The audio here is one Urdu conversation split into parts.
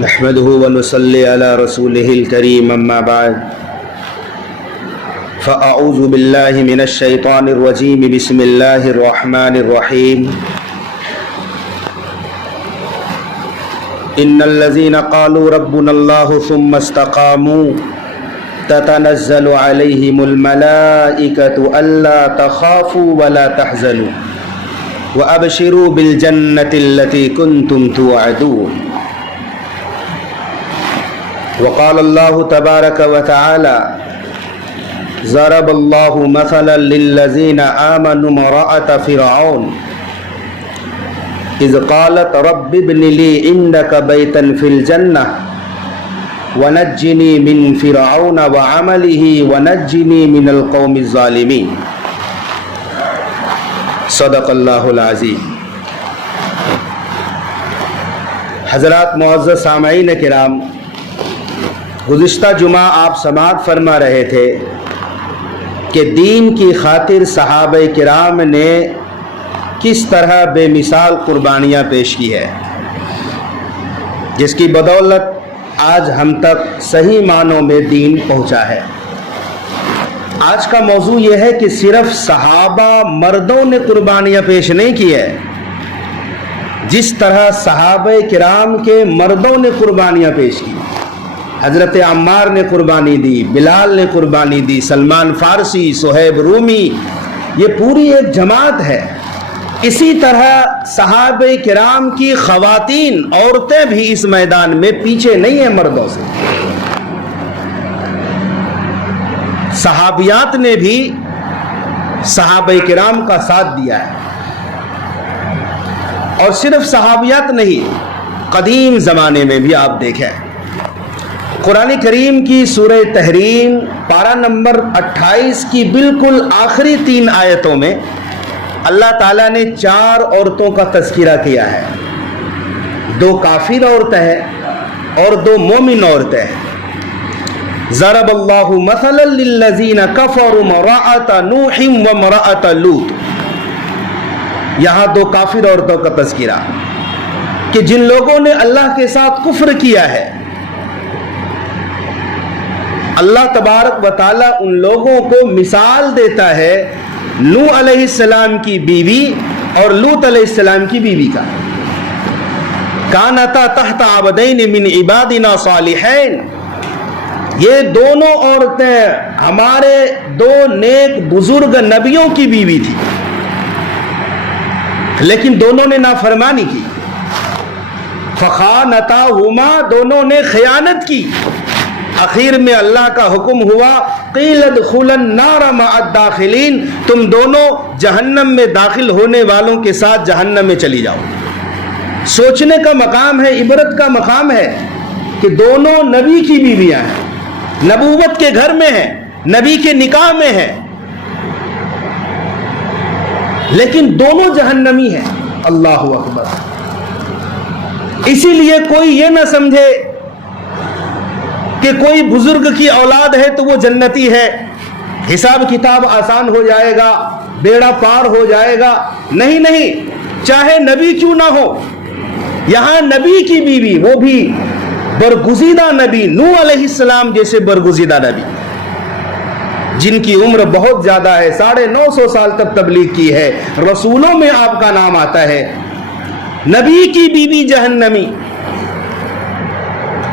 نحمده ونصلي على رسوله الكريم أما بعد فأعوذ بالله من الشيطان الرجيم بسم الله الرحمن الرحيم إن الذين قالوا ربنا الله ثم استقاموا تتنزل عليهم الملائكة ألا تخافوا ولا تحزنوا وأبشروا بالجنة التي كنتم توعدون وقال الله تبارك وتعالى ضرب الله مثلا للذين آمنوا امرأة فرعون إذ قالت رب ابن لي عندك بيتا في الجنة ونجني من فرعون وعمله ونجني من القوم الظالمين صدق اللہ العظیم۔ حضرات معزز سامعین کرام، گزشتہ جمعہ آپ سماعت فرما رہے تھے کہ دین کی خاطر صحابہ کرام نے کس طرح بے مثال قربانیاں پیش کی ہے، جس کی بدولت آج ہم تک صحیح معنوں میں دین پہنچا ہے۔ آج کا موضوع یہ ہے کہ صرف صحابہ مردوں نے قربانیاں پیش نہیں کی ہے، جس طرح صحابہ کرام کے مردوں نے قربانیاں پیش کی۔ حضرت عمار نے قربانی دی، بلال نے قربانی دی، سلمان فارسی، صہیب رومی، یہ پوری ایک جماعت ہے۔ اسی طرح صحابہ کرام کی خواتین، عورتیں بھی اس میدان میں پیچھے نہیں ہیں مردوں سے۔ صحابیات نے بھی صحابہ کرام کا ساتھ دیا ہے، اور صرف صحابیات نہیں، قدیم زمانے میں بھی آپ دیکھیں، قرآن کریم کی سورہ تحریم پارہ نمبر 28 کی بالکل آخری 3 آیتوں میں اللہ تعالیٰ نے 4 عورتوں کا تذکرہ کیا ہے۔ 2 کافر عورتیں ہیں اور 2 مومن عورتیں ہیں۔ ضرب اللہ مثلا للذین کفروا امرأۃ نوح وامرأۃ لوط، یہاں 2 کافر عورتوں کا تذکرہ کہ جن لوگوں نے اللہ کے ساتھ کفر کیا ہے، اللہ تبارک و تعالیٰ ان لوگوں کو مثال دیتا ہے نوح علیہ السلام کی بیوی اور لوط علیہ السلام کی بیوی کا۔ کانتا تحت عبدین من عبادنا صالحین، یہ دونوں عورتیں ہمارے 2 نیک بزرگ نبیوں کی بیوی تھی، لیکن دونوں نے نافرمانی کی۔ فخانتاہما، دونوں نے خیانت کی۔ آخر میں اللہ کا حکم ہوا قیل ادخلا النار مع الداخلین، تم دونوں جہنم میں داخل ہونے والوں کے ساتھ جہنم میں چلی جاؤ۔ سوچنے کا مقام ہے، عبرت کا مقام ہے کہ دونوں نبی کی بیویاں ہیں، نبوت کے گھر میں ہیں، نبی کے نکاح میں ہیں، لیکن دونوں جہنمی ہیں۔ اللہ اکبر۔ اسی لیے کوئی یہ نہ سمجھے کہ کوئی بزرگ کی اولاد ہے تو وہ جنتی ہے، حساب کتاب آسان ہو جائے گا، بیڑا پار ہو جائے گا۔ نہیں نہیں، چاہے نبی کیوں نہ ہو، یہاں نبی کی بیوی، وہ بھی برگزیدہ نبی، نوح علیہ السلام جیسے برگزیدہ نبی جن کی عمر بہت زیادہ ہے، 950 سال تک تبلیغ کی ہے، رسولوں میں آپ کا نام آتا ہے، نبی کی بیوی جہنمی۔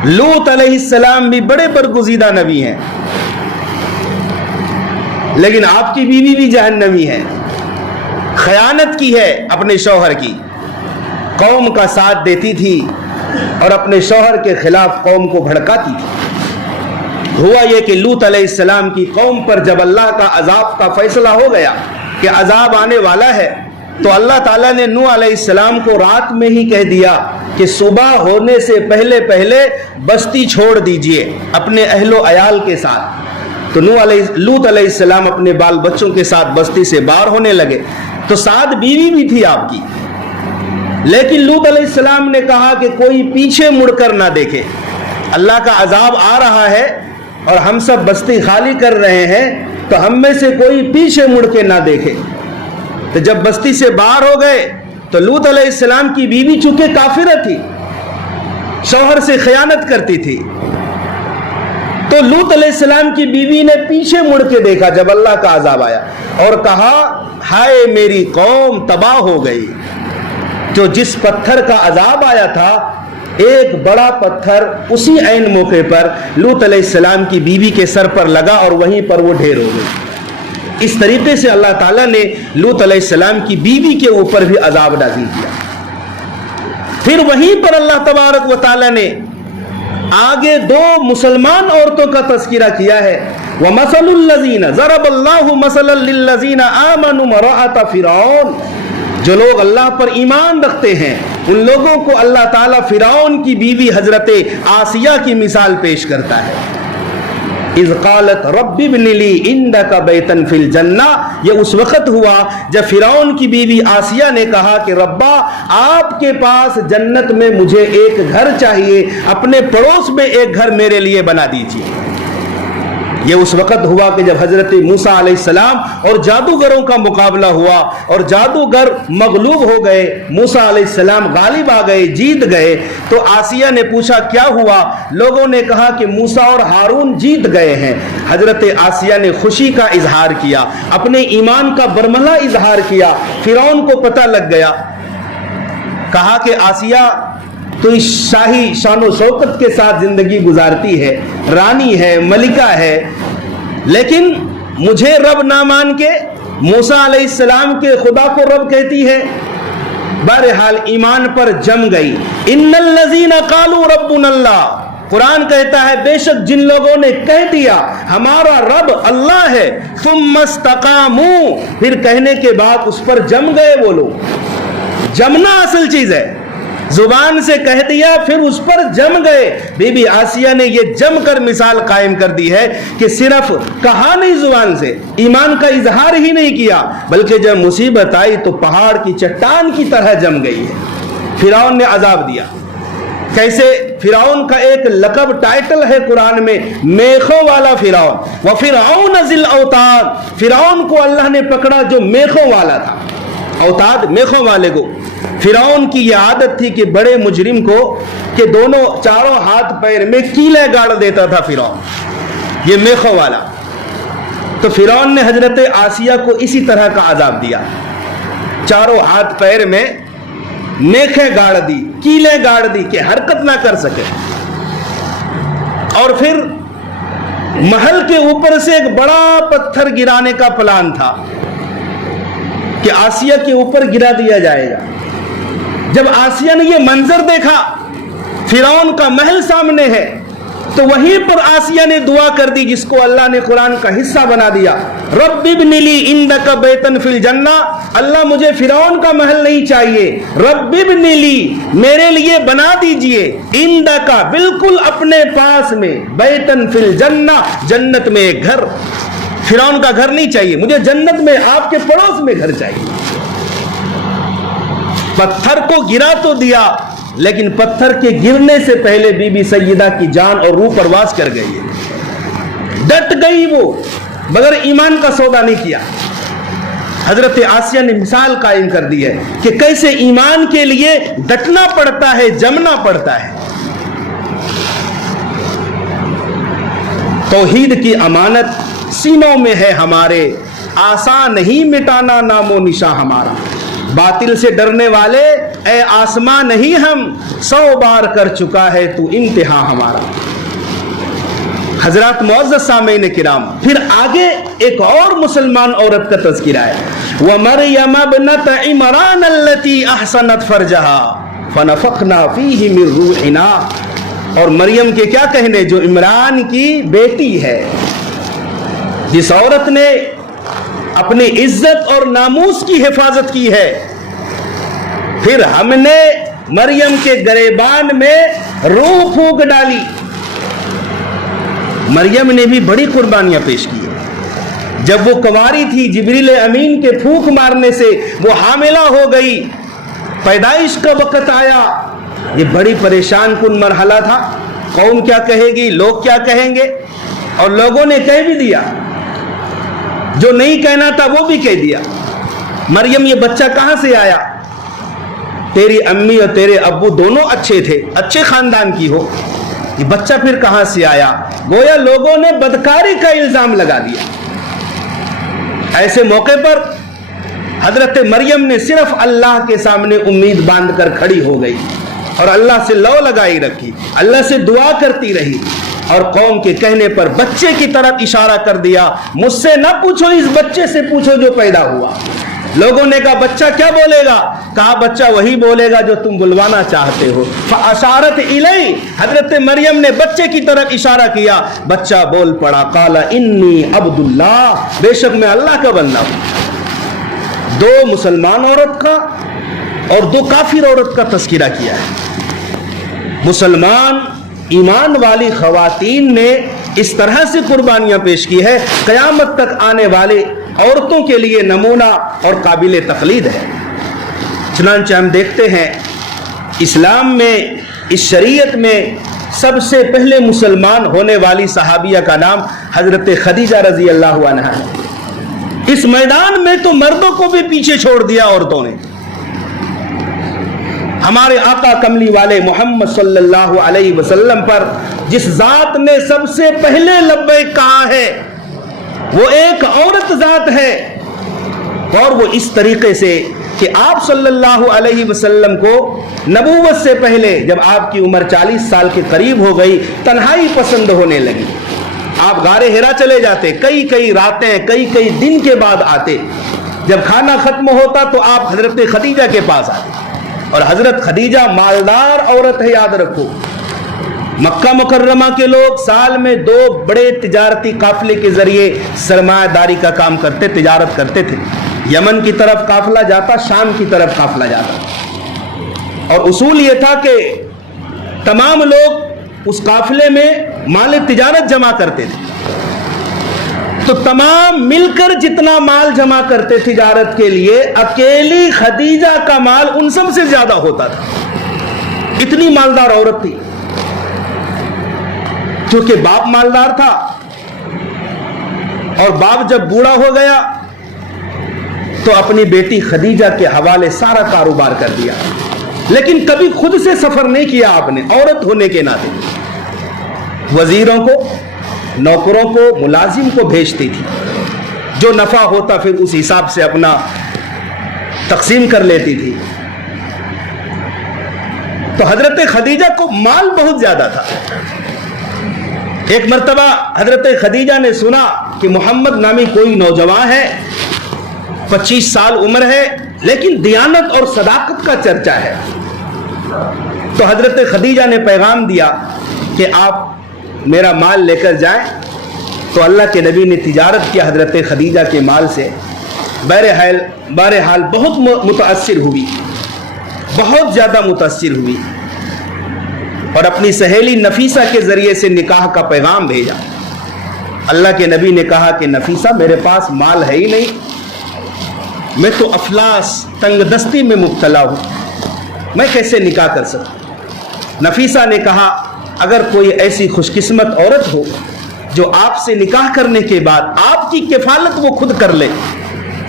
لوط علیہ السلام بھی بڑے برگزیدہ نبی ہیں، لیکن آپ کی بیوی بھی جہنمی ہے، خیانت کی ہے اپنے شوہر کی، قوم کا ساتھ دیتی تھی اور اپنے شوہر کے خلاف قوم کو بھڑکاتی تھی۔ ہوا یہ کہ لوط علیہ السلام کی قوم پر جب اللہ کا عذاب کا فیصلہ ہو گیا کہ عذاب آنے والا ہے، تو اللہ تعالیٰ نے نوح علیہ السلام کو رات میں ہی کہہ دیا کہ صبح ہونے سے پہلے بستی چھوڑ دیجئے اپنے اہل و عیال کے ساتھ۔ تو لوط علیہ السلام اپنے بال بچوں کے ساتھ بستی سے باہر ہونے لگے۔ تو 7 بیوی بھی تھی آپ کی، لیکن لوط علیہ السلام نے کہا کہ کوئی پیچھے مڑ کر نہ دیکھے، اللہ کا عذاب آ رہا ہے اور ہم سب بستی خالی کر رہے ہیں، تو ہم میں سے کوئی پیچھے مڑ کے نہ دیکھے۔ تو جب بستی سے باہر ہو گئے تو لوط علیہ السلام کی بیوی چونکہ کافرہ تھی، شوہر سے خیانت کرتی تھی. تو لوط علیہ السلام کی بیوی نے پیچھے مڑ کے دیکھا جب اللہ کا عذاب آیا اور کہا ہائے میری قوم تباہ ہو گئی. جو جس پتھر کا عذاب آیا تھا ایک بڑا پتھر اسی عین موقع پر لوط علیہ السلام کی بیوی کے سر پر لگا اور وہیں پر وہ ڈھیر ہو گئی. اس طریقے سے اللہ تعالیٰ نے لوط علیہ السلام کی بیوی کے اوپر بھی عذاب نازل کیا. پھر وہیں پر اللہ تبارک و تعالیٰ نے آگے دو مسلمان عورتوں کا تذکرہ کیا ہے. وَمَثَلُ الَّذِينَ ضَرَبَ اللَّهُ مَثَلًا لِلَّذِينَ آمَنُوا امْرَأَتَ فِرْعَوْنَ. جو لوگ اللہ پر ایمان رکھتے ہیں ان لوگوں کو اللہ تعالیٰ فرعون کی بیوی حضرت آسیہ کی مثال پیش کرتا ہے. اذ قالت رب ابن لی عندک بیتا فی الجنہ. یہ اس وقت ہوا جب فرعون کی بیوی آسیہ نے کہا کہ ربا آپ کے پاس جنت میں مجھے ایک گھر چاہیے, اپنے پڑوس میں ایک گھر میرے لیے بنا دیجیے. یہ اس وقت ہوا کہ جب حضرت موسیٰ علیہ السلام اور جادوگروں کا مقابلہ ہوا اور جادوگر مغلوب ہو گئے, موسیٰ علیہ السلام غالب آ گئے, جیت گئے. تو آسیہ نے پوچھا کیا ہوا؟ لوگوں نے کہا کہ موسیٰ اور ہارون جیت گئے ہیں. حضرت آسیہ نے خوشی کا اظہار کیا, اپنے ایمان کا برملا اظہار کیا. فرعون کو پتہ لگ گیا, کہا کہ آسیہ تو اس شاہی شان و شوکت کے ساتھ زندگی گزارتی ہے, رانی ہے, ملکہ ہے, لیکن مجھے رب نہ مان کے موسیٰ علیہ السلام کے خدا کو رب کہتی ہے. بہرحال ایمان پر جم گئی. ان الذین قالوا ربنا اللہ. قرآن کہتا ہے بے شک جن لوگوں نے کہہ دیا ہمارا رب اللہ ہے, ثم استقاموا, پھر کہنے کے بعد اس پر جم گئے وہ لوگ. جمنا اصل چیز ہے, زبان سے کہہ دیا پھر اس پر جم گئے. بی بی آسیہ نے یہ جم کر مثال قائم کر دی ہے کہ صرف کہا نہیں زبان سے, ایمان کا اظہار ہی نہیں کیا, بلکہ جب مصیبت آئی تو پہاڑ کی چٹان کی طرح جم گئی ہے. فرعون نے عذاب دیا. کیسے؟ فرعون کا ایک لقب ٹائٹل ہے قرآن میں, میخوں والا فرعون. وَفِرْعَوْنَ ذِي الْأَوْتَادِ. فرعون کو اللہ نے پکڑا جو میخوں والا تھا. اوتاد میخوں والے کو. فرعون کی یہ عادت تھی کہ بڑے مجرم کو کہ دونوں چاروں ہاتھ پیر میں کیلیں گاڑ دیتا تھا فرعون, یہ میخوں والا. تو فرعون نے حضرت آسیہ کو اسی طرح کا عذاب دیا. چاروں ہاتھ پیر میں میخیں گاڑ دی, کیلیں گاڑ دی کہ حرکت نہ کر سکے. اور پھر محل کے اوپر سے ایک بڑا پتھر گرانے کا پلان تھا کہ آسیہ کے اوپر گرا دیا جائے گا. جب آسیہ نے یہ منظر دیکھا, فرعون کا محل سامنے ہے, تو وہیں پر آسیہ نے دعا کر دی جس کو اللہ نے قرآن کا حصہ بنا دیا. رب ابن لی عندک بیتا فی الجنہ. اللہ مجھے فرعون کا محل نہیں چاہیے, رب ابن لی میرے لیے بنا دیجئے, عندک بالکل اپنے پاس میں, بیتا فی الجنہ جنت میں ایک گھر. فرعون کا گھر نہیں چاہیے مجھے, جنت میں آپ کے پڑوس میں گھر چاہیے. پتھر کو گرا تو دیا, لیکن پتھر کے گرنے سے پہلے بی بی سیدہ کی جان اور روح پرواز کر گئی ہے. ڈٹ گئی وہ, مگر ایمان کا سودا نہیں کیا. حضرت آسیہ نے مثال قائم کر دی ہے کہ کیسے ایمان کے لیے ڈٹنا پڑتا ہے, جمنا پڑتا ہے. توحید کی امانت سینوں میں ہے ہمارے, آسان نہیں مٹانا نام و نشاں ہمارا. باطل سے ڈرنے والے اے آسمان نہیں ہم, 100 بار کر چکا ہے تو انتہا ہمارا. حضرات معزز سامعین کرام, پھر آگے ایک اور مسلمان عورت کا تذکرہ ہے. وَمَرْيَمَ ابْنَتَ عِمْرَانَ الَّتِي أَحْسَنَتْ فَرْجَهَا فَنَفَخْنَا فِيهِ مِنْ رُوحِنَا. اور مریم کے کیا کہنے, جو عمران کی بیٹی ہے, جس عورت نے اپنی عزت اور ناموس کی حفاظت کی ہے. پھر ہم نے مریم کے گریبان میں روح پھونک ڈالی. مریم نے بھی بڑی قربانیاں پیش کی. جب وہ کنواری تھی, جبریل امین کے پھونک مارنے سے وہ حاملہ ہو گئی, پیدائش کا وقت آیا. یہ بڑی پریشان کن مرحلہ تھا. قوم کیا کہے گی, لوگ کیا کہیں گے, اور لوگوں نے کہہ بھی دیا, جو نہیں کہنا تھا وہ بھی کہہ دیا. مریم یہ بچہ کہاں سے آیا؟ تیری امی اور تیرے ابو دونوں اچھے تھے, اچھے خاندان کی ہو, یہ بچہ پھر کہاں سے آیا؟ گویا لوگوں نے بدکاری کا الزام لگا دیا. ایسے موقع پر حضرت مریم نے صرف اللہ کے سامنے امید باندھ کر کھڑی ہو گئی اور اللہ سے لو لگائی رکھی, اللہ سے دعا کرتی رہی, اور قوم کے کہنے پر بچے کی طرف اشارہ کر دیا, مجھ سے نہ پوچھو, اس بچے سے پوچھو جو پیدا ہوا. لوگوں نے کہا بچہ کیا بولے گا؟ کہا بچہ وہی بولے گا جو تم بلوانا چاہتے ہو. فاشارت الی, حضرت مریم نے بچے کی طرف اشارہ کیا, بچہ بول پڑا, قال انی عبد اللہ, بے شک میں اللہ کا بندہ ہوں. دو مسلمان عورت کا اور دو کافر عورت کا تذکرہ کیا ہے. مسلمان ایمان والی خواتین نے اس طرح سے قربانیاں پیش کی ہے, قیامت تک آنے والے عورتوں کے لیے نمونہ اور قابل تقلید ہے. چنانچہ ہم دیکھتے ہیں اسلام میں, اس شریعت میں سب سے پہلے مسلمان ہونے والی صحابیہ کا نام حضرت خدیجہ رضی اللہ عنہا ہے. اس میدان میں تو مردوں کو بھی پیچھے چھوڑ دیا عورتوں نے. ہمارے آقا کملی والے محمد صلی اللہ علیہ وسلم پر جس ذات نے سب سے پہلے لبیک کہا ہے وہ ایک عورت ذات ہے, اور وہ اس طریقے سے کہ آپ صلی اللہ علیہ وسلم کو نبوت سے پہلے جب آپ کی عمر 40 سال کے قریب ہو گئی, تنہائی پسند ہونے لگی. آپ غار حرا چلے جاتے, کئی راتیں کئی دن کے بعد آتے. جب کھانا ختم ہوتا تو آپ حضرت خدیجہ کے پاس آتے, اور حضرت خدیجہ مالدار عورت ہے, یاد رکھو. مکہ مکرمہ کے لوگ سال میں 2 بڑے تجارتی قافلے کے ذریعے سرمایہ داری کا کام کرتے, تجارت کرتے تھے. یمن کی طرف قافلہ جاتا, شام کی طرف قافلہ جاتا, اور اصول یہ تھا کہ تمام لوگ اس قافلے میں مال تجارت جمع کرتے تھے. تو تمام مل کر جتنا مال جمع کرتے تجارت کے لیے, اکیلی خدیجہ کا مال ان سب سے زیادہ ہوتا تھا. اتنی مالدار عورت تھی. کیونکہ باپ مالدار تھا, اور باپ جب بوڑھا ہو گیا تو اپنی بیٹی خدیجہ کے حوالے سارا کاروبار کر دیا, لیکن کبھی خود سے سفر نہیں کیا آپ نے, عورت ہونے کے ناطے. وزیروں کو, نوکروں کو, ملازم کو بھیجتی تھی, جو نفع ہوتا پھر اس حساب سے اپنا تقسیم کر لیتی تھی. تو حضرت خدیجہ کو مال بہت زیادہ تھا. ایک مرتبہ حضرت خدیجہ نے سنا کہ محمد نامی کوئی نوجوان ہے, 25 سال عمر ہے, لیکن دیانت اور صداقت کا چرچا ہے. تو حضرت خدیجہ نے پیغام دیا کہ آپ میرا مال لے کر جائیں. تو اللہ کے نبی نے تجارت کیا حضرت خدیجہ کے مال سے. بہرحال بہت متاثر ہوئی, بہت زیادہ متاثر ہوئی, اور اپنی سہیلی نفیسہ کے ذریعے سے نکاح کا پیغام بھیجا. اللہ کے نبی نے کہا کہ نفیسہ میرے پاس مال ہے ہی نہیں, میں تو افلاس تنگ دستی میں مبتلا ہوں, میں کیسے نکاح کر سکوں؟ نفیسہ نے کہا اگر کوئی ایسی خوش قسمت عورت ہو جو آپ سے نکاح کرنے کے بعد آپ کی کفالت وہ خود کر لے,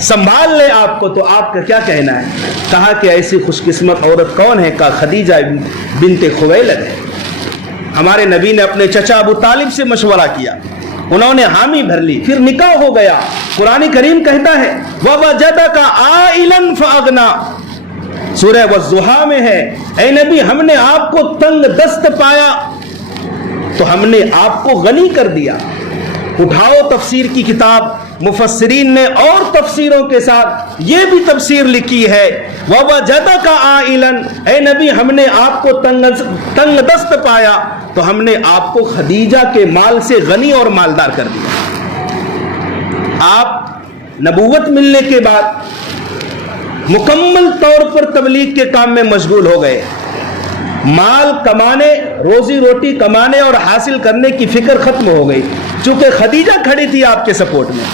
سنبھال لے آپ کو, تو آپ کا کیا کہنا ہے؟ کہا کہ ایسی خوش قسمت عورت کون ہے؟ کہا خدیجہ بنت خویلد ہے. ہمارے نبی نے اپنے چچا ابو طالب سے مشورہ کیا, انہوں نے حامی بھر لی, پھر نکاح ہو گیا. قرآن کریم کہتا ہے وَوَجَدَكَ عَائِلًا فَأَغْنَا, سورہ والضحیٰ میں ہے, اے نبی ہم نے آپ کو تنگ دست پایا تو ہم نے آپ کو غنی کر دیا. اٹھاؤ تفسیر کی کتاب, مفسرین نے اور تفسیروں کے ساتھ یہ بھی تفسیر لکھی ہے وَوَجَدَكَ عَائِلًا, اے نبی ہم نے آپ کو تنگ دست پایا تو ہم نے آپ کو خدیجہ کے مال سے غنی اور مالدار کر دیا. آپ نبوت ملنے کے بعد مکمل طور پر تبلیغ کے کام میں مشغول ہو گئے. مال کمانے, روزی روٹی کمانے اور حاصل کرنے کی فکر ختم ہو گئی, چونکہ خدیجہ کھڑی تھی آپ کے سپورٹ میں.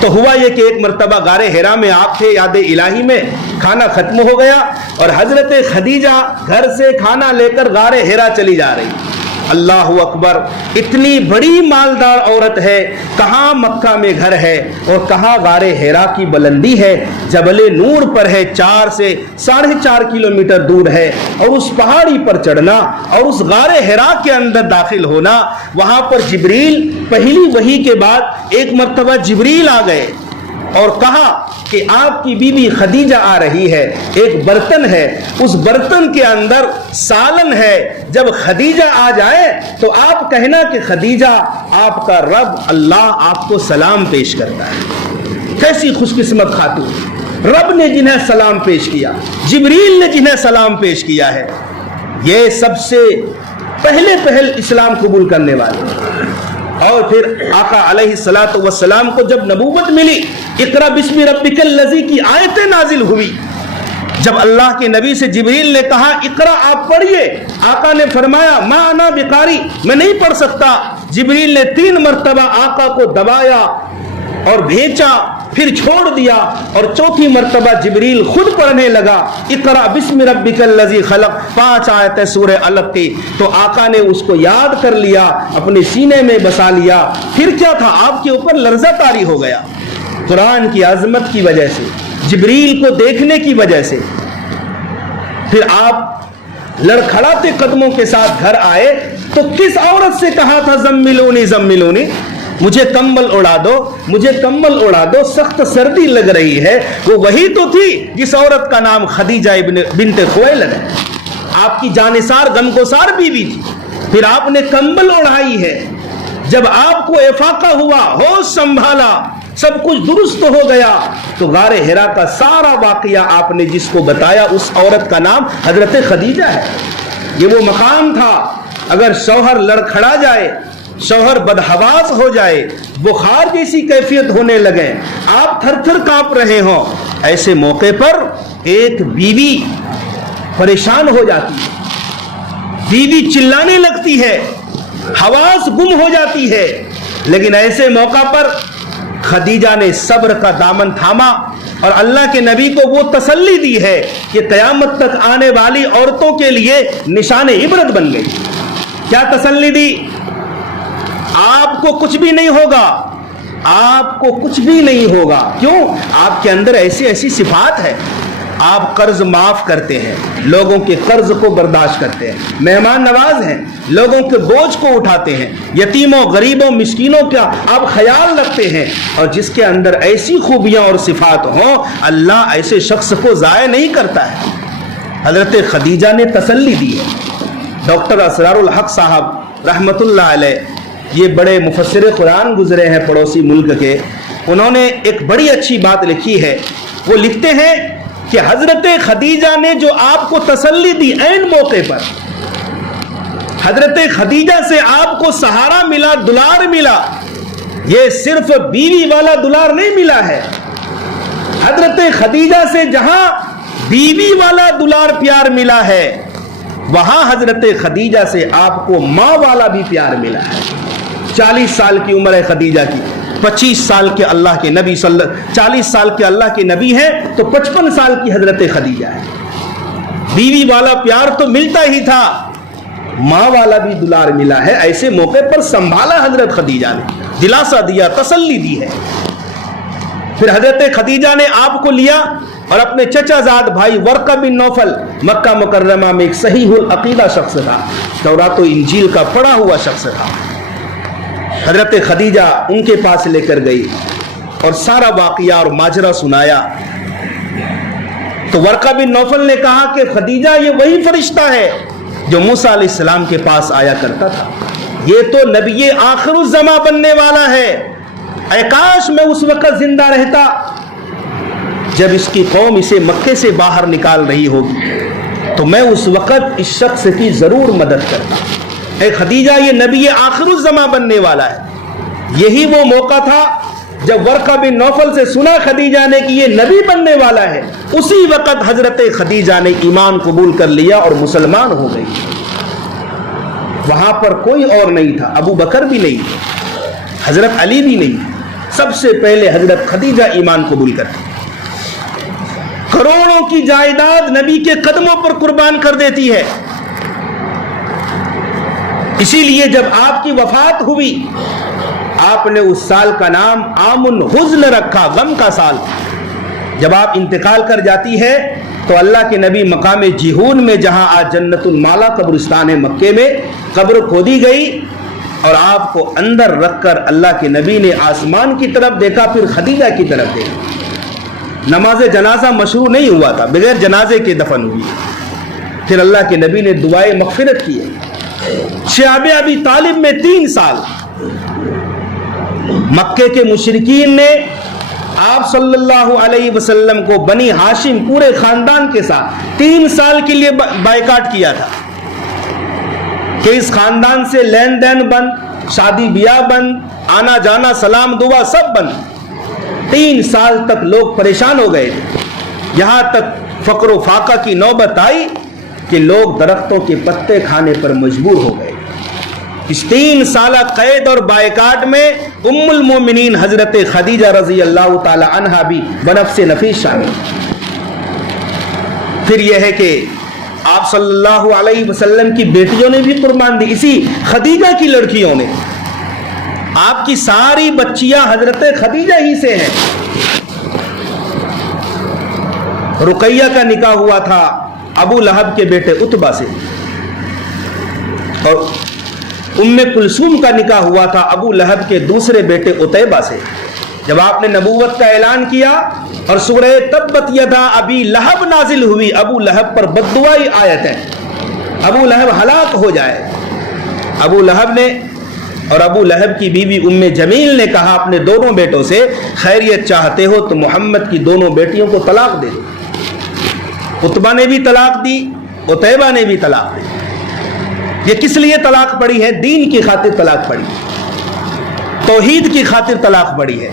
تو ہوا یہ کہ ایک مرتبہ غار حرا میں آپ تھے یاد الہی میں, کھانا ختم ہو گیا اور حضرت خدیجہ گھر سے کھانا لے کر غار حرا چلی جا رہی. اللہ اکبر، اتنی بڑی مالدار عورت ہے، کہاں مکہ میں گھر ہے اور کہاں غار حرا کی بلندی ہے، جبل نور پر ہے، 4 سے 4.5 کلومیٹر دور ہے، اور اس پہاڑی پر چڑھنا اور اس غار حرا کے اندر داخل ہونا، وہاں پر جبریل پہلی وحی کے بعد ایک مرتبہ جبریل آ گئے اور کہا کہ آپ کی بیوی خدیجہ آ رہی ہے، ایک برتن ہے، اس برتن کے اندر سالن ہے، جب خدیجہ آ جائے تو آپ کہنا کہ خدیجہ آپ کا رب اللہ آپ کو سلام پیش کرتا ہے۔ کیسی خوش قسمت خاتون، رب نے جنہیں سلام پیش کیا، جبریل نے جنہیں سلام پیش کیا ہے، یہ سب سے پہل اسلام قبول کرنے والے۔ اور پھر آقا علیہ الصلوۃ والسلام کو جب نبوت ملی، اقرا بسم ربک الذی کی آیتیں نازل ہوئی، جب اللہ کے نبی سے جبریل نے کہا اقرا آپ پڑھیے، آقا نے فرمایا ما انا بقاری، میں نہیں پڑھ سکتا۔ جبریل نے 3 مرتبہ آقا کو دبایا اور بھیجا، پھر چھوڑ دیا، اور 4تھی مرتبہ جبریل خود پڑھنے لگا اقرا بسم ربک الذی خلق، 5 آیتیں سورہ علق کی، تو آقا نے اس کو یاد کر لیا، اپنے سینے میں بسا لیا۔ پھر کیا تھا، آپ کے اوپر لرزہ طاری ہو گیا، قرآن کی عظمت کی وجہ سے، جبریل کو دیکھنے کی وجہ سے۔ پھر آپ لڑکھڑاتے قدموں کے ساتھ گھر آئے تو کس عورت سے کہا تھا زملونی زملونی، مجھے کمبل اڑا دو، مجھے کمبل اڑا دو، سخت سردی لگ رہی ہے؟ وہ وہی تو تھی جس عورت کا نام خدیجہ بنت خویلد ہے، آپ کی جانثار غمگسار بیوی تھی۔ پھر آپ نے کمبل اڑائی ہے، جب آپ کو افاقہ ہوا، ہوش سنبھالا، سب کچھ درست ہو گیا، تو غار حرا کا سارا واقعہ آپ نے جس کو بتایا اس عورت کا نام حضرت خدیجہ ہے۔ یہ وہ مقام تھا، اگر شوہر لڑکھڑا جائے، شوہر بدحواس ہو جائے، بخار جیسی کیفیت ہونے لگے، آپ تھر تھر کانپ رہے ہوں، ایسے موقع پر ایک بیوی پریشان ہو جاتی ہے، بیوی چلانے لگتی ہے، حواس گم ہو جاتی ہے، لیکن ایسے موقع پر خدیجہ نے صبر کا دامن تھاما اور اللہ کے نبی کو وہ تسلی دی ہے کہ قیامت تک آنے والی عورتوں کے لیے نشان عبرت بن گئی۔ کیا تسلی دی؟ آپ کو کچھ بھی نہیں ہوگا، آپ کو کچھ بھی نہیں ہوگا۔ کیوں؟ آپ کے اندر ایسی صفات ہے، آپ قرض معاف کرتے ہیں، لوگوں کے قرض کو برداشت کرتے ہیں، مہمان نواز ہیں، لوگوں کے بوجھ کو اٹھاتے ہیں، یتیموں غریبوں مسکینوں کا آپ خیال رکھتے ہیں، اور جس کے اندر ایسی خوبیاں اور صفات ہوں، اللہ ایسے شخص کو ضائع نہیں کرتا ہے۔ حضرت خدیجہ نے تسلی دی ہے۔ ڈاکٹر اسرار الحق صاحب رحمت اللہ علیہ، یہ بڑے مفسر قرآن گزرے ہیں پڑوسی ملک کے، انہوں نے ایک بڑی اچھی بات لکھی ہے۔ وہ لکھتے ہیں کہ حضرت خدیجہ نے جو آپ کو تسلی دی عین موقع پر، حضرت خدیجہ سے آپ کو سہارا ملا، دلار ملا، یہ صرف بیوی والا دلار نہیں ملا ہے، حضرت خدیجہ سے جہاں بیوی والا دلار پیار ملا ہے، وہاں حضرت خدیجہ سے آپ کو ماں والا بھی پیار ملا ہے۔ 40 سال کی عمر ہے خدیجہ کی، 25 سال کے اللہ کے نبی 40 سال کے اللہ کے نبی ہیں تو 55 سال کی حضرت خدیجہ ہے۔ بیوی والا پیار تو ملتا ہی تھا، ماں والا بھی دلار ملا ہے۔ ایسے موقع پر سنبھالا حضرت خدیجہ نے، دلاسا دیا، تسلی دی ہے۔ پھر حضرت خدیجہ نے آپ کو لیا اور اپنے چچا زاد بھائی ورقہ بن نوفل، مکہ مکرمہ میں ایک صحیح العقیدہ شخص تھا، تورات و انجیل کا پڑھا ہوا شخص تھا، حضرت خدیجہ ان کے پاس لے کر گئی اور سارا واقعہ اور ماجرا سنایا۔ تو ورقہ بن نوفل نے کہا کہ خدیجہ یہ وہی فرشتہ ہے جو موسیٰ علیہ السلام کے پاس آیا کرتا تھا، یہ تو نبی آخر الزماں بننے والا ہے، اے کاش میں اس وقت زندہ رہتا جب اس کی قوم اسے مکے سے باہر نکال رہی ہوگی، تو میں اس وقت اس شخص کی ضرور مدد کرتا۔ اے خدیجہ یہ نبی آخر الزماں بننے والا ہے۔ یہی وہ موقع تھا جب ورقہ بن نوفل سے سنا خدیجہ نے کہ یہ نبی بننے والا ہے، اسی وقت حضرت خدیجہ نے ایمان قبول کر لیا اور مسلمان ہو گئی۔ وہاں پر کوئی اور نہیں تھا، ابو بکر بھی نہیں تھا، حضرت علی بھی نہیں تھا، سب سے پہلے حضرت خدیجہ ایمان قبول کرتی، کروڑوں کی جائیداد نبی کے قدموں پر قربان کر دیتی ہے۔ اسی لیے جب آپ کی وفات ہوئی آپ نے اس سال کا نام عام الحزن رکھا، غم کا سال۔ جب آپ انتقال کر جاتی ہے تو اللہ کے نبی مقام جیہون میں، جہاں آج جنت المالا قبرستان مکے میں، قبر کھودی گئی اور آپ کو اندر رکھ کر اللہ کے نبی نے آسمان کی طرف دیکھا، پھر خدیجہ کی طرف دیکھا۔ نماز جنازہ مشروع نہیں ہوا تھا، بغیر جنازے کے دفن ہوئی۔ پھر اللہ کے نبی نے دعائے مغفرت کی ہے۔ شعب ابی طالب میں 3 سال مکے کے مشرکین نے آپ صلی اللہ علیہ وسلم کو بنی ہاشم پورے خاندان کے ساتھ 3 سال کے لیے بائیکاٹ کیا تھا کہ اس خاندان سے لین دین بند، شادی بیاہ بند، آنا جانا سلام دعا سب بند۔ 3 سال تک لوگ پریشان ہو گئے تھے، یہاں تک فقر و فاقہ کی نوبت آئی کہ لوگ درختوں کے پتے کھانے پر مجبور ہو گئے۔ اس 3 سالہ قید اور بائیکاٹ میں ام المومنین حضرت خدیجہ رضی اللہ تعالی عنہا بھی بنفس نفیس شامل۔ پھر یہ ہے کہ آپ صلی اللہ علیہ وسلم کی بیٹیوں نے بھی قربان دی، اسی خدیجہ کی لڑکیوں نے۔ آپ کی ساری بچیاں حضرت خدیجہ ہی سے ہیں۔ رقیہ کا نکاح ہوا تھا ابو لہب کے بیٹے عتبہ سے، اور ام کلثوم کا نکاح ہوا تھا ابو لہب کے دوسرے بیٹے عتیبہ سے۔ جب آپ نے نبوت کا اعلان کیا اور سورہ تبت یدا ابی لہب نازل ہوئی، ابو لہب پر بددعائی آیت ہے، ابو لہب ہلاک ہو جائے۔ ابو لہب نے اور ابو لہب کی بیوی ام جمیل نے کہا اپنے دونوں بیٹوں سے، خیریت چاہتے ہو تو محمد کی دونوں بیٹیوں کو طلاق دے دو۔ عتبہ نے بھی طلاق دی، عتیبہ نے بھی طلاق دی۔ یہ کس لیے طلاق پڑی ہے؟ دین کی خاطر طلاق پڑی، توحید کی خاطر طلاق پڑی ہے،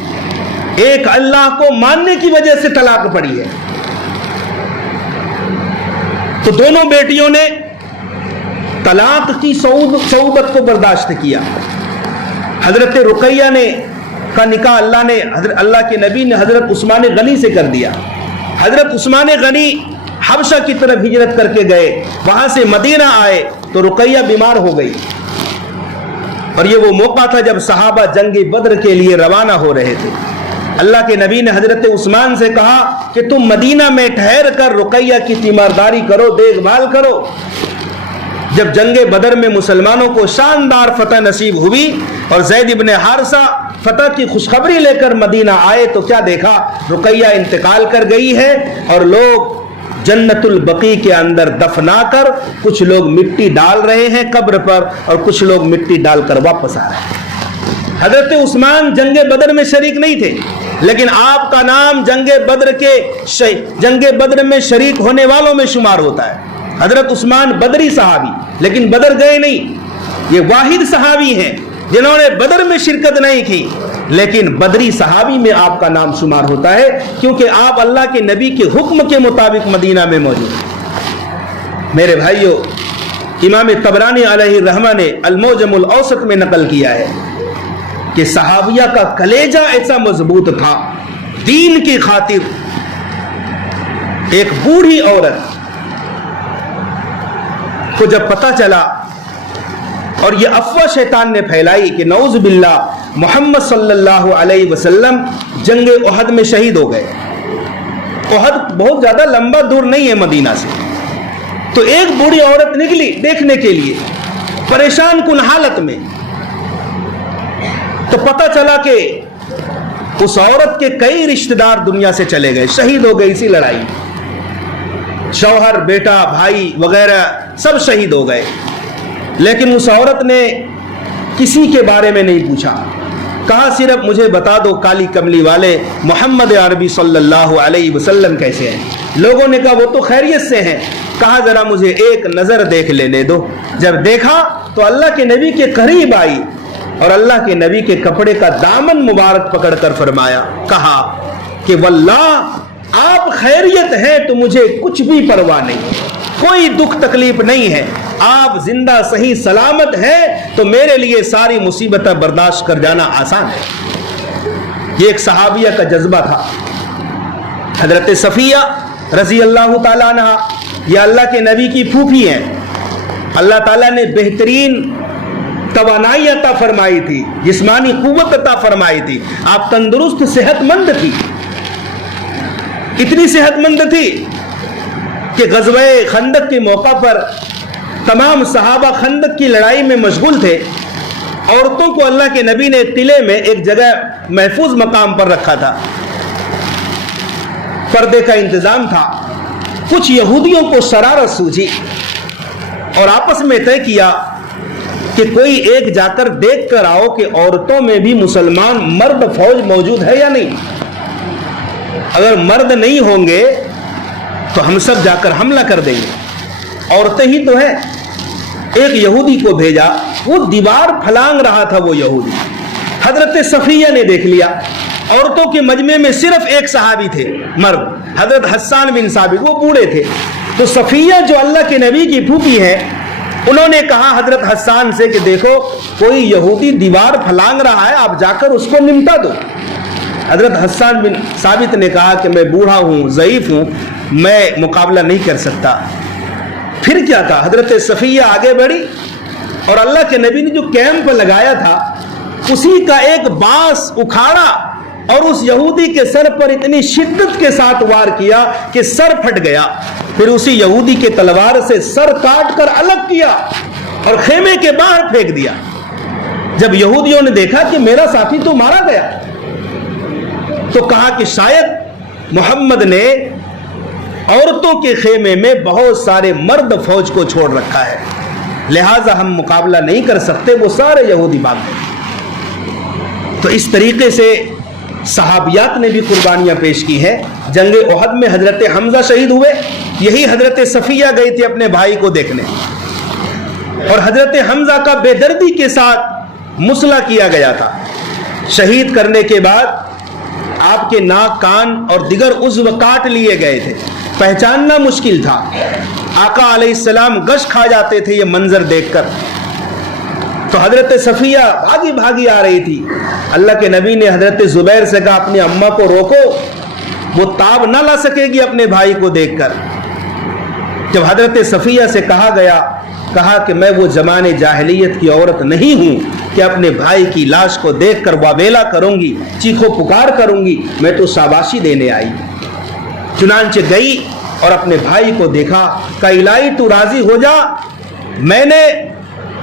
ایک اللہ کو ماننے کی وجہ سے طلاق پڑی ہے۔ تو دونوں بیٹیوں نے طلاق کی صعوبت کو برداشت کیا۔ حضرت رقیہ نے کا نکاح اللہ کے نبی نے حضرت عثمان غنی سے کر دیا۔ حضرت عثمان غنی حبشہ کی طرف ہجرت کر کے گئے، وہاں سے مدینہ آئے تو رقیہ بیمار ہو گئی، اور یہ وہ موقع تھا جب صحابہ جنگ بدر کے لیے روانہ ہو رہے تھے۔ اللہ کے نبی نے حضرت عثمان سے کہا کہ تم مدینہ میں ٹھہر کر رقیہ کی تیمارداری کرو، دیکھ بھال کرو۔ جب جنگ بدر میں مسلمانوں کو شاندار فتح نصیب ہوئی اور زید ابن حارثہ فتح کی خوشخبری لے کر مدینہ آئے تو کیا دیکھا؟ رقیہ انتقال کر گئی ہے، اور لوگ جنت البقیع کے اندر دفنا کر کچھ لوگ مٹی ڈال رہے ہیں قبر پر، اور کچھ لوگ مٹی ڈال کر واپس آ رہے ہیں۔ حضرت عثمان جنگ بدر میں شریک نہیں تھے، لیکن آپ کا نام جنگ بدر میں شریک ہونے والوں میں شمار ہوتا ہے۔ حضرت عثمان بدری صحابی، لیکن بدر گئے نہیں۔ یہ واحد صحابی ہیں جنہوں نے بدر میں شرکت نہیں کی، لیکن بدری صحابی میں آپ کا نام شمار ہوتا ہے، کیونکہ آپ اللہ کے نبی کے حکم کے مطابق مدینہ میں موجود ہیں۔ میرے بھائیو، امام طبرانی علیہ الرحمہ نے المعجم الاوسط میں نقل کیا ہے کہ صحابیہ کا کلیجہ ایسا مضبوط تھا، دین کی خاطر ایک بوڑھی عورت کو جب پتہ چلا، اور یہ افواہ شیطان نے پھیلائی کہ نعوذ باللہ محمد صلی اللہ علیہ وسلم جنگ احد میں شہید ہو گئے۔ احد بہت زیادہ لمبا دور نہیں ہے مدینہ سے، تو ایک بوڑھی عورت نکلی دیکھنے کے لیے پریشان کن حالت میں، تو پتہ چلا کہ اس عورت کے کئی رشتہ دار دنیا سے چلے گئے، شہید ہو گئے اسی لڑائی، شوہر، بیٹا، بھائی وغیرہ سب شہید ہو گئے۔ لیکن اس عورت نے کسی کے بارے میں نہیں پوچھا، کہا صرف مجھے بتا دو کالی کملی والے محمد عربی صلی اللہ علیہ وسلم کیسے ہیں؟ لوگوں نے کہا وہ تو خیریت سے ہیں۔ کہا ذرا مجھے ایک نظر دیکھ لینے دو۔ جب دیکھا تو اللہ کے نبی کے قریب آئی اور اللہ کے نبی کے کپڑے کا دامن مبارک پکڑ کر فرمایا، کہا کہ واللہ آپ خیریت ہیں تو مجھے کچھ بھی پرواہ نہیں، کوئی دکھ تکلیف نہیں ہے، آپ زندہ صحیح سلامت ہیں تو میرے لیے ساری مصیبتیں برداشت کر جانا آسان ہے۔ یہ ایک صحابیہ کا جذبہ تھا۔ حضرت صفیہ رضی اللہ تعالیٰ عنہ یہ اللہ کے نبی کی پھوپھی ہیں۔ اللہ تعالیٰ نے بہترین توانائی عطا فرمائی تھی, جسمانی قوت عطا فرمائی تھی. آپ تندرست صحت مند تھی, اتنی صحت مند تھی کہ غزوہ خندق کے موقع پر تمام صحابہ خندق کی لڑائی میں مشغول تھے. عورتوں کو اللہ کے نبی نے قلعے میں ایک جگہ محفوظ مقام پر رکھا تھا, پردے کا انتظام تھا. کچھ یہودیوں کو شرارت سوجھی اور آپس میں طے کیا کہ کوئی ایک جا کر دیکھ کر آؤ کہ عورتوں میں بھی مسلمان مرد فوج موجود ہے یا نہیں. اگر مرد نہیں ہوں گے تو ہم سب جا کر حملہ کر دیں گے, عورتیں ہی تو ہیں. ایک یہودی کو بھیجا, وہ دیوار پھلانگ رہا تھا. وہ یہودی حضرت صفیہ نے دیکھ لیا. عورتوں کے مجمع میں صرف ایک صحابی تھے مرد, حضرت حسان بن ثابت, وہ بوڑھے تھے. تو صفیہ جو اللہ کے نبی کی پھوپھی ہے, انہوں نے کہا حضرت حسان سے کہ دیکھو کوئی یہودی دیوار پھلانگ رہا ہے, آپ جا کر اس کو نمٹا دو. حضرت حسان بن ثابت نے کہا کہ میں بوڑھا ہوں, ضعیف ہوں, میں مقابلہ نہیں کر سکتا. پھر کیا تھا, حضرت صفیہ آگے بڑھی اور اللہ کے نبی نے جو کیمپ لگایا تھا اسی کا ایک بانس اکھاڑا اور اس یہودی کے سر پر اتنی شدت کے ساتھ وار کیا کہ سر پھٹ گیا. پھر اسی یہودی کے تلوار سے سر کاٹ کر الگ کیا اور خیمے کے باہر پھینک دیا. جب یہودیوں نے دیکھا کہ میرا ساتھی تو مارا گیا, تو کہا کہ شاید محمد نے عورتوں کے خیمے میں بہت سارے مرد فوج کو چھوڑ رکھا ہے, لہٰذا ہم مقابلہ نہیں کر سکتے. وہ سارے یہودی بھاگ گئے. تو اس طریقے سے صحابیات نے بھی قربانیاں پیش کی ہیں. جنگ احد میں حضرت حمزہ شہید ہوئے, یہی حضرت صفیہ گئی تھی اپنے بھائی کو دیکھنے, اور حضرت حمزہ کا بے دردی کے ساتھ مسلح کیا گیا تھا. شہید کرنے کے بعد آپ کے ناک, کان اور دیگر عضو کاٹ لیے گئے تھے, پہچاننا مشکل تھا. آقا علیہ السلام گش کھا جاتے تھے یہ منظر دیکھ کر. تو حضرت صفیہ بھاگی بھاگی آ رہی تھی. اللہ کے نبی نے حضرت زبیر سے کہا اپنی اماں کو روکو, وہ تاب نہ لا سکے گی اپنے بھائی کو دیکھ کر. جب حضرت صفیہ سے کہا گیا, کہا کہ میں وہ زمانے جاہلیت کی عورت نہیں ہوں کہ اپنے بھائی کی لاش کو دیکھ کر واویلا کروں گی, چیخو پکار کروں گی, میں تو شاباشی دینے آئی. چنانچہ گئی اور اپنے بھائی کو دیکھا, کہ الہی تو راضی ہو جا, میں نے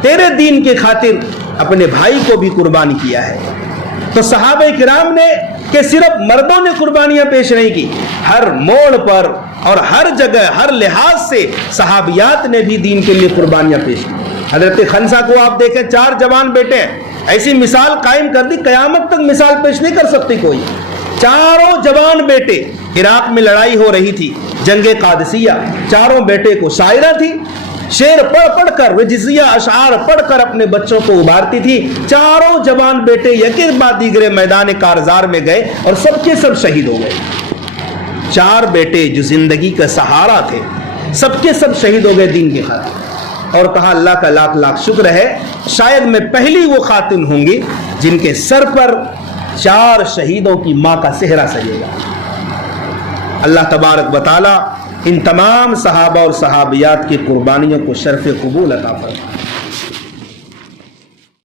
تیرے دین کے خاطر اپنے بھائی کو بھی قربانی کیا ہے. تو صحابہ کرام نے کہ صرف مردوں نے قربانیاں پیش نہیں کی, ہر موڑ پر اور ہر جگہ ہر لحاظ سے صحابیات نے بھی دین کے لیے قربانیاں پیش کی. حضرت خنسا کو آپ دیکھیں, 4 جوان بیٹے ہیں, ایسی مثال قائم کر دی قیامت تک مثال پیش نہیں کر سکتی کوئی. 4 جوان بیٹے, عراق میں لڑائی ہو رہی تھی, جنگ قادسیہ, 4 بیٹے کو شاعرہ تھی, شعر پڑھ پڑھ کر, رجزیہ اشعار پڑھ کر اپنے بچوں کو ابارتی تھی. 4 جوان بیٹے یکے بعد دیگرے میدان کارزار میں گئے اور سب کے سب شہید ہو گئے. 4 بیٹے جو زندگی کا سہارا تھے, سب کے سب شہید ہو گئے دین کی خاطر. اور کہا اللہ کا لاکھ لاکھ شکر ہے, شاید میں پہلی وہ خاتون ہوں گی جن کے سر پر 4 شہیدوں کی ماں کا صحرا سجے گا. اللہ تبارک و تعالی ان تمام صحابہ اور صحابیات کی قربانیوں کو شرف قبول عطا فرمائے.